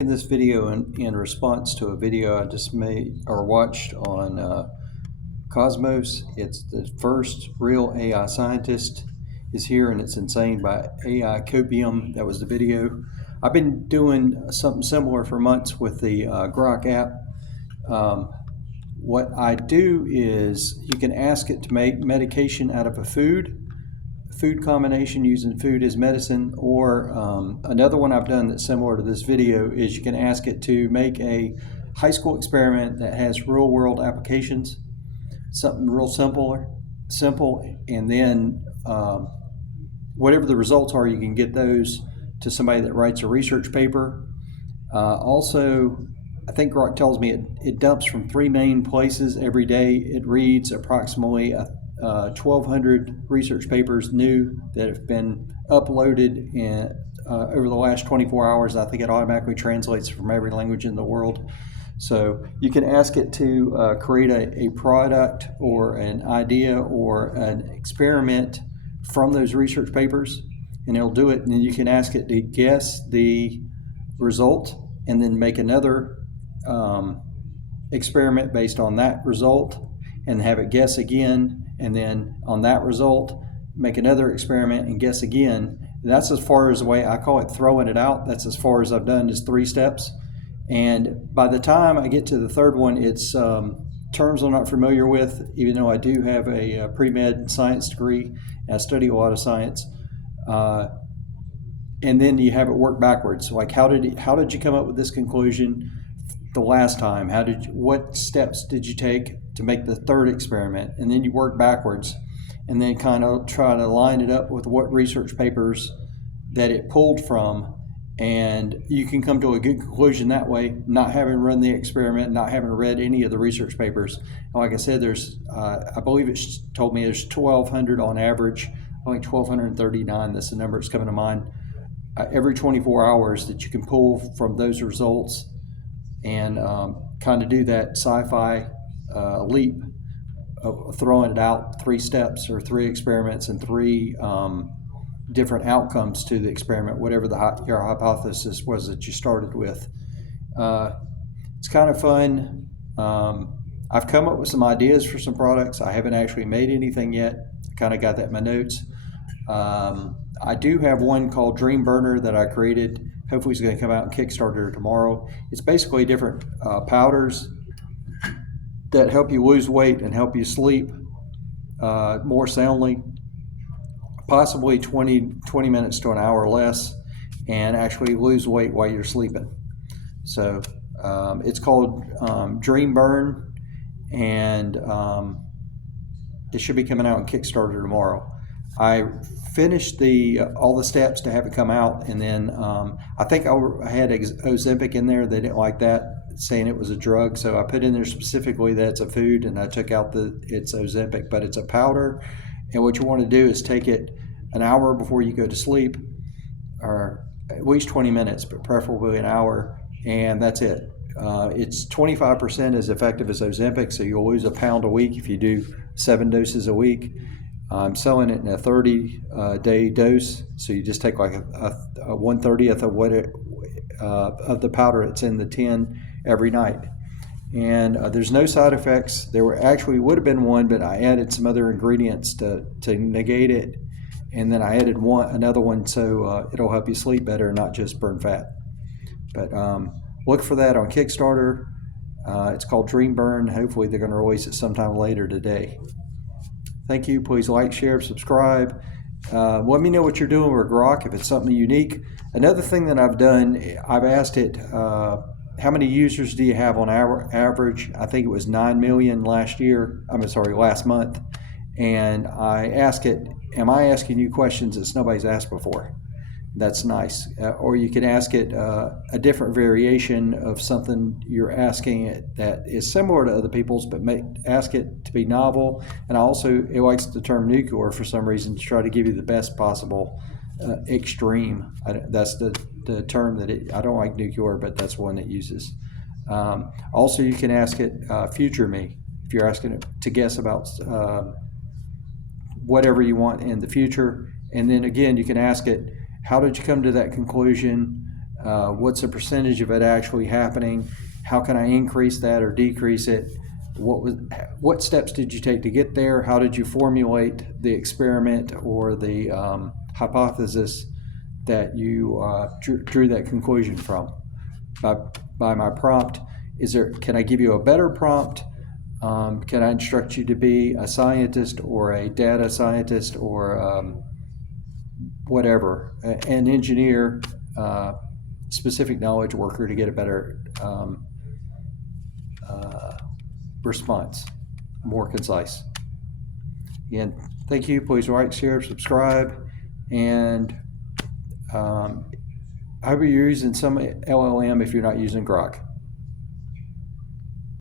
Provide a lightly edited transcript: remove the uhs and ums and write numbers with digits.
In this video in response to a video I just made or watched on Cosmos. It's the first real AI scientist is here, and it's insane by AI Copium. That was the video. I've been doing something similar for months with the Grok app. What I do is you can ask it to make medication out of a food combination using food as medicine, or another one I've done that's similar to this video is you can ask it to make a high school experiment that has real world applications, something real simple, and then whatever the results are, you can get those to somebody that writes a research paper. Also, I think Grok tells me it dumps from 3 main places every day. It reads approximately 1,200 research papers new that have been uploaded over the last 24 hours. I think it automatically translates from every language in the world. So you can ask it to create a product or an idea or an experiment from those research papers, and it'll do it. And then you can ask it to guess the result and then make another experiment based on that result and have it guess again, and then on that result make another experiment and guess again. That's as far as the way I call it throwing it out. That's as far as I've done, is 3 steps. And by the time I get to the third one, it's terms I'm not familiar with, even though I do have a pre-med science degree and I study a lot of science. And then you have it work backwards. So like, how did you come up with this conclusion the last time? What steps did you take to make the third experiment? And then you work backwards and then kind of try to line it up with what research papers that it pulled from, and you can come to a good conclusion that way, not having run the experiment, not having read any of the research papers. And like I said, there's I believe it's told me there's 1,200 on average. I think 1,239, that's the number that's coming to mind, every 24 hours that you can pull from those results, and kind of do that sci-fi leap of throwing it out 3 steps or 3 experiments and 3 different outcomes to the experiment, whatever your hypothesis was that you started with. It's kind of fun. I've come up with some ideas for some products. I haven't actually made anything yet. I kind of got that in my notes. I do have one called Dream Burner that I created. Hopefully it's going to come out in Kickstarter tomorrow. It's basically different powders that help you lose weight and help you sleep more soundly, possibly 20 minutes to an hour less, and actually lose weight while you're sleeping. So it's called Dream Burn, and it should be coming out in Kickstarter tomorrow. I finished all the steps to have it come out, and then I think I had Ozempic in there. They didn't like that, saying it was a drug, so I put in there specifically that it's a food, and I took out it's Ozempic, but it's a powder. And what you want to do is take it an hour before you go to sleep, or at least 20 minutes, but preferably an hour, and that's it. It's 25% as effective as Ozempic, so you'll lose a pound a week if you do 7 doses a week. I'm selling it in a 30-day dose, so you just take like a 1/30th of what of the powder that's in the tin every night. And there's no side effects. There would have been one, but I added some other ingredients to negate it, and then I added another one, so it'll help you sleep better, not just burn fat. But look for that on Kickstarter. It's called Dream Burn. Hopefully they're going to release it sometime later today. Thank you. Please like, share, subscribe. Let me know what you're doing with Grok, if it's something unique. Another thing that I've done, I've asked it, how many users do you have on average? I think it was 9 million last month. And I ask it, am I asking you questions that nobody's asked before? That's nice. Or you can ask it a different variation of something you're asking it that is similar to other people's, but ask it to be novel. And it likes the term nuclear for some reason, to try to give you the best possible extreme. That's the term that I don't like nuclear, but that's one it uses. Also, you can ask it future me, if you're asking it to guess about whatever you want in the future. And then again, you can ask it, how did you come to that conclusion? What's the percentage of it actually happening? How can I increase that or decrease it? What steps did you take to get there? How did you formulate the experiment or the hypothesis that you drew that conclusion from? By my prompt, can I give you a better prompt? Can I instruct you to be a scientist or a data scientist or whatever, an engineer, specific knowledge worker to get a better response, more concise? Again, thank you. Please like, share, subscribe, and I hope you're using some LLM if you're not using Grok.